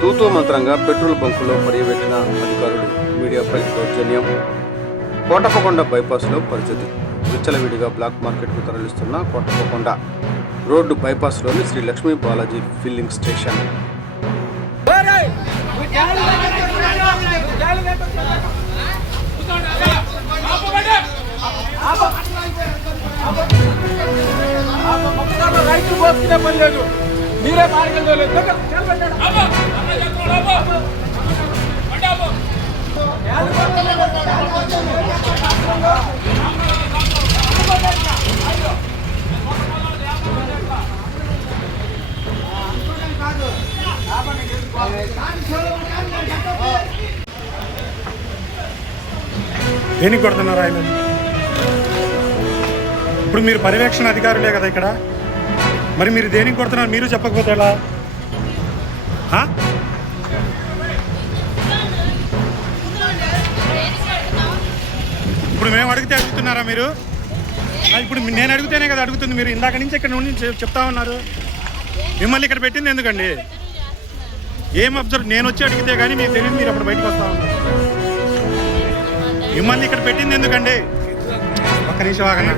తూతూ మంత్రంగా పెట్రోల్ బంకులో పర్యవేక్షణ అధికారులు మీడియాపై దౌర్జన్యం. కోటప్పకొండ బైపాస్లో పరిస్థితి విచ్చలవిడిగా బ్లాక్ మార్కెట్కు తరలిస్తున్న కోటప్పకొండ రోడ్డు బైపాస్లోని శ్రీ లక్ష్మీ బాలాజీ ఫిల్లింగ్ స్టేషన్. రైతు పోసుకునే పని లేదు, మీరే మార్గం దేనికి కొడుతున్నారు ఆయన? ఇప్పుడు మీరు పర్యవేక్షణ అధికారులే కదా ఇక్కడ, మరి మీరు దేనికి కొడుతున్నారు? మీరు చెప్పకపోతే ఎలా? ఇప్పుడు మేము అడిగితే అడుగుతున్నారా మీరు? ఇప్పుడు నేను అడిగితేనే కదా అడుగుతుంది. మీరు ఇందాక నుంచి ఇక్కడ నుండి చెప్తా ఉన్నారు. మిమ్మల్ని ఇక్కడ పెట్టింది ఎందుకండి? ఏం అబ్జర్వ్? నేను వచ్చి అడిగితే కానీ మీకు తెలియదు, మీరు అప్పుడు బయటకు వస్తూ ఉన్నారు. మిమ్మల్ని ఇక్కడ పెట్టింది ఎందుకండి? ఒక్క నిమిషం ఆగనా.